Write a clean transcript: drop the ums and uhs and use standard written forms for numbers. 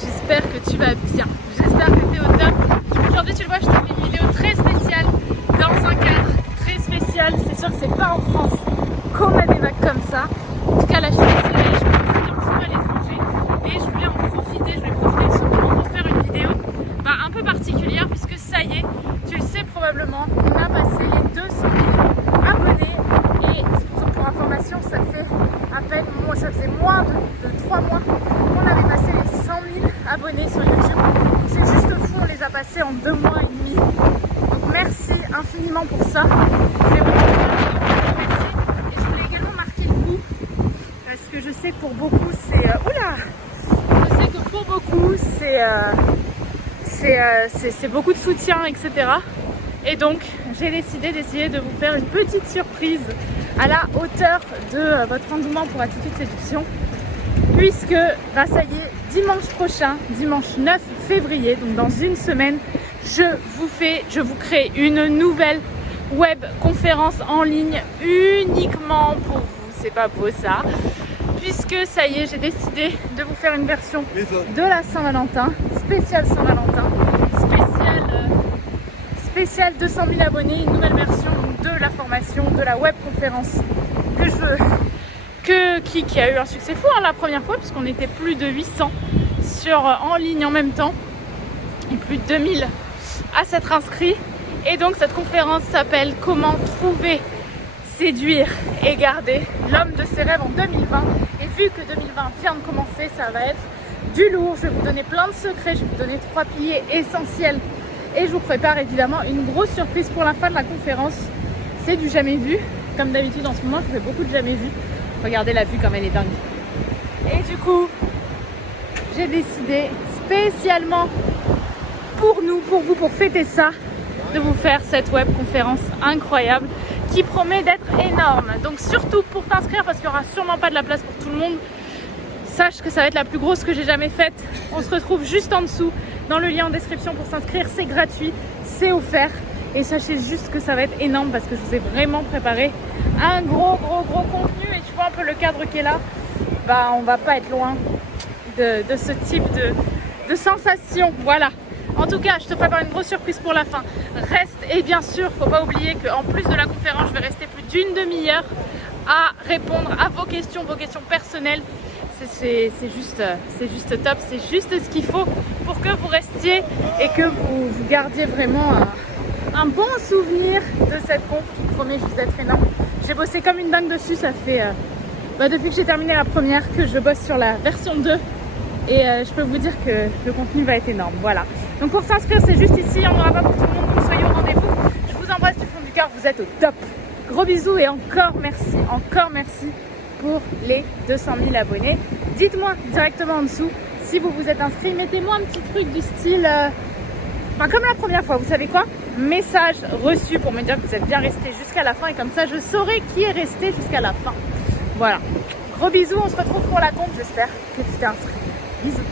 j'espère que tu vas bien, j'espère que tu es au top. Aujourd'hui tu le vois, je te fais une vidéo très spéciale, dans un cadre très spécial. C'est sûr que c'est pas en France qu'on a des vagues comme ça. En tout cas là je suis ici, je suis partie un petit peu à l'étranger et je voulais en profiter, je vais profiter de ce moment pour faire une vidéo un peu particulière puisque ça y est, tu le sais probablement, on a passé les 200 000 abonnés et pour information ça fait à peine, ça faisait moins de 3 mois qu'on avait passé les 100 000 abonnés sur YouTube. C'est juste fou, on les a passés en 2 mois et demi. Donc merci infiniment pour ça. Je voulais vraiment vous remercier et je voulais également marquer le coup parce que je sais que pour beaucoup c'est... Oula! Je sais que pour beaucoup c'est beaucoup de soutien, etc. Et donc j'ai décidé d'essayer de vous faire une petite surprise à la hauteur de votre engouement pour Attitude Séduction, puisque ça y est, dimanche prochain, dimanche 9 février, donc dans une semaine, je vous crée une nouvelle web conférence en ligne uniquement pour vous. C'est pas beau ça, puisque ça y est, j'ai décidé de vous faire une version de la Saint-Valentin, spéciale Saint-Valentin, spéciale 200 000 abonnés, une nouvelle version de la formation, de la web conférence qui a eu un succès fou la première fois, puisqu'on était plus de 800 en ligne en même temps et plus de 2000 à s'être inscrits. Et donc cette conférence s'appelle Comment trouver, séduire et garder l'homme de ses rêves en 2020. Et vu que 2020 vient de commencer, ça va être du lourd. Je vais vous donner plein de secrets, je vais vous donner 3 piliers essentiels et je vous prépare évidemment une grosse surprise pour la fin de la conférence. C'est du jamais vu, comme d'habitude en ce moment je fais beaucoup de jamais vu. Regardez la vue comme elle est dingue. Et du coup j'ai décidé spécialement pour nous, pour vous, pour fêter ça, de vous faire cette web conférence incroyable qui promet d'être énorme. Donc surtout pour t'inscrire, parce qu'il n'y aura sûrement pas de la place pour tout le monde, sache que ça va être la plus grosse que j'ai jamais faite. On se retrouve juste en dessous dans le lien en description pour s'inscrire, c'est gratuit, c'est offert. Et sachez juste que ça va être énorme parce que je vous ai vraiment préparé un gros contenu. Et tu vois un peu le cadre qui est là, on va pas être loin de ce type de sensation. Voilà. En tout cas, je te prépare une grosse surprise pour la fin. Reste, et bien sûr, faut pas oublier qu'en plus de la conférence, je vais rester plus d'une demi-heure à répondre à vos questions personnelles. C'est juste top, c'est juste ce qu'il faut pour que vous restiez et que vous gardiez vraiment un bon souvenir de cette conf qui promet juste d'être énorme. J'ai bossé comme une dingue dessus, ça fait depuis que j'ai terminé la première que je bosse sur la version 2 et je peux vous dire que le contenu va être énorme. Voilà. Donc pour s'inscrire, c'est juste ici, il n'y en aura pas pour tout le monde, donc soyez au rendez-vous. Je vous embrasse du fond du cœur, vous êtes au top. Gros bisous et encore merci pour les 200 000 abonnés. Dites-moi directement en dessous si vous vous êtes inscrit. Mettez-moi un petit truc du style, comme la première fois, vous savez quoi? Message reçu pour me dire que vous êtes bien resté jusqu'à la fin et comme ça je saurai qui est resté jusqu'à la fin. Voilà. Gros bisous, on se retrouve pour la compte, j'espère que tu t'es inscrit. Bisous.